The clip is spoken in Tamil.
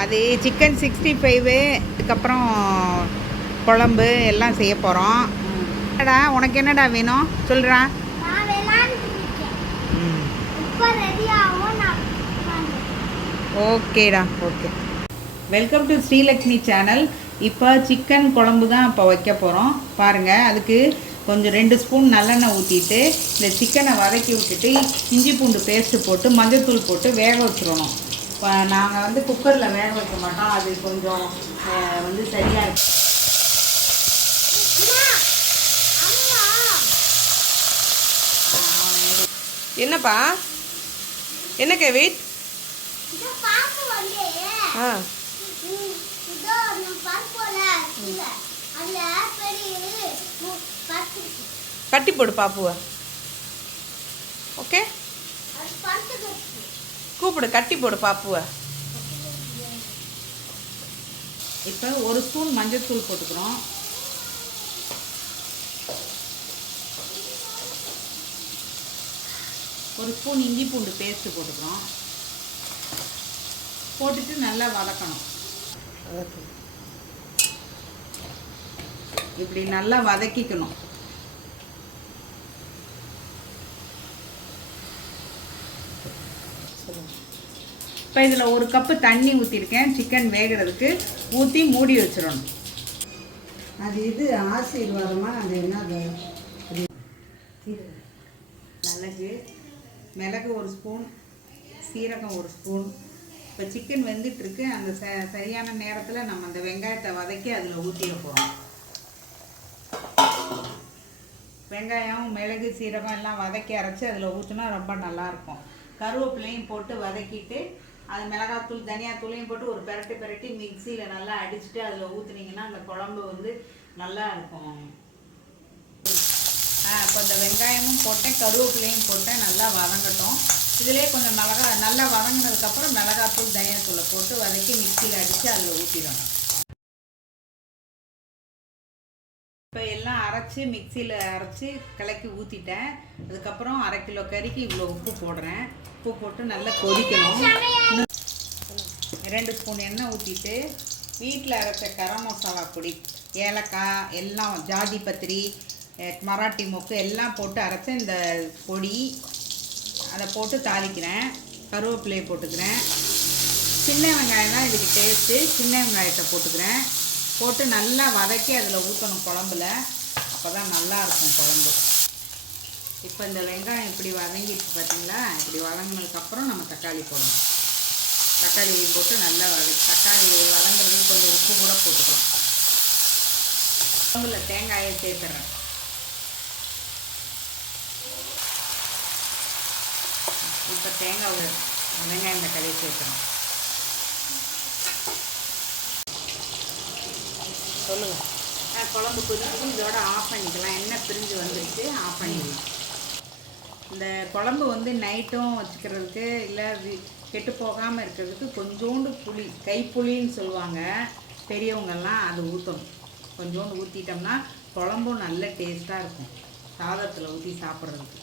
அது சிக்கன் சிக்ஸ்டி ஃபைவு அதுக்கப்புறம் குழம்பு எல்லாம் செய்ய போகிறோம் என்னடா உனக்கு என்னடா வேணும்? சொல்கிறா ஓகேடா okay. Welcome to Srilakshmi channel இப்போ சிக்கன் குழம்பு தான் இப்போ வைக்க போகிறோம் பாருங்கள் அதுக்கு கொஞ்சம் ரெண்டு ஸ்பூன் நல்லெண்ணெய் ஊற்றிட்டு இந்த சிக்கனை வதக்கி விட்டுட்டு இஞ்சி பூண்டு பேஸ்ட்டு போட்டு மஞ்சள்தூள் போட்டு வேக வச்சிடணும். இப்போ நாங்கள் வந்து குக்கரில் வேக வைக்க மாட்டோம். அது கொஞ்சம் வந்து சரியாக அம்மா என்னப்பா? என்ன கேவிட் இது பாப்பு வந்து ஆ. இருக்கு. கட்டி போடு பாப்புவ. ஓகே இருக்கு. கூப்பிடு கட்டி போடு பாப்புவ. இப்போ ஒரு ஸ்பூன் மஞ்சள்தூள் போட்டுக்கிறோம். ஒரு ஸ்பூன் இஞ்சி பூண்டு பேஸ்ட்டு போட்டுக்கிறோம். போட்டுட்டு நல்லா வதக்கணும். இப்படி நல்லா வதக்கிக்கணும். இப்போ இதில் ஒரு கப்பு தண்ணி ஊற்றிருக்கேன் சிக்கன் வேகிறதுக்கு ஊற்றி மூடி வச்சிடணும். அது இது ஆசீர்வாதமா அது என்னது மிளகு மிளகு ஒரு ஸ்பூன் சீரகம் ஒரு ஸ்பூன் இப்போ சிக்கன் வெந்துட்டுருக்கு. அந்த ச சரியான நேரத்தில் நம்ம அந்த வெங்காயத்தை வதக்கி அதில் ஊற்றிட போகிறோம் வெங்காயம் மிளகு சீரகம் எல்லாம் வதக்கி அரைச்சி அதில் ஊற்றினா ரொம்ப நல்லாயிருக்கும் கருவேப்பிலையும் போட்டு வதக்கிட்டு அது மிளகாத்தூள் தனியாத்தூளையும் போட்டு ஒரு பெரட்டி பெரட்டி மிக்சியில் நல்லா அடிச்சுட்டு அதில் ஊற்றுனீங்கன்னா அந்த குழம்பு வந்து நல்லா இருக்கும். ஆ கொஞ்சம் வெங்காயமும் போட்டேன் கருவேப்பிலையும் போட்டேன் நல்லா வதங்கட்டும். இதிலே கொஞ்சம் மிளகா நல்லா வதங்கினதுக்கப்புறம் மிளகாத்தூள் தனியாத்தூளை போட்டு வதக்கி மிக்சியில் அடித்து அதில் ஊற்றிடணும் இப்போ எல்லாம் அரைச்சி மிக்சியில் அரைச்சி கலக்கி ஊற்றிட்டேன் அதுக்கப்புறம் அரை கிலோ கறிக்கு இவ்வளோ உப்பு போடுறேன். உப்பு போட்டு நல்லா கொதிக்கணும். ரெண்டு ஸ்பூன் எண்ணெய் ஊற்றிட்டு வீட்டில் அரைச்ச கரம் மசாலா பொடி ஏலக்காய் எல்லாம் ஜாதி பத்திரி மராட்டி மொக்கு எல்லாம் போட்டு அரைச்ச இந்த பொடி அதை போட்டு தாளிக்கிறேன். கருவேப்பிலையை போட்டுக்கிறேன். சின்ன வெங்காயம் தான் இதுக்கு டேஸ்ட்டு சின்ன வெங்காயத்தை போட்டுக்கிறேன். போட்டு நல்லா வதக்கி அதில் ஊற்றணும் குழம்புல. அப்போ தான் நல்லாயிருக்கும் குழம்பு. இப்போ இந்த வெங்காயம் இப்படி வதங்கிட்டு பார்த்தீங்களா? இப்படி வதங்கினதுக்கப்புறம் நம்ம தக்காளி போடணும். தக்காளி போட்டு நல்லா வத தக்காளி வதங்குறதுக்கு கொஞ்சம் உப்பு கூட போட்டுக்கலாம். குழம்புல தேங்காயை சேர்த்துறேன். இப்போ தேங்காய் வெங்காயம் தக்காளியை சேர்த்துறோம் சொல்லுங்கள் குழம்பு கொதிச்சு இதோட ஆஃப் பண்ணிக்கலாம். எண்ணெய் பிரிஞ்சு வந்துருச்சு. ஆஃப் பண்ணிடலாம் இந்த குழம்பு வந்து நைட்டும் வச்சுக்கிறதுக்கு இல்லை கெட்டு போகாமல் இருக்கிறதுக்கு கொஞ்சோண்டு புளி கைப்புளின்னு சொல்லுவாங்க. பெரியவங்கெல்லாம் அது ஊற்றணும் கொஞ்சோண்டு ஊற்றிட்டோம்னா குழம்பும் நல்ல டேஸ்ட்டாக இருக்கும். சாதத்தில் ஊற்றி சாப்பிட்றதுக்கு.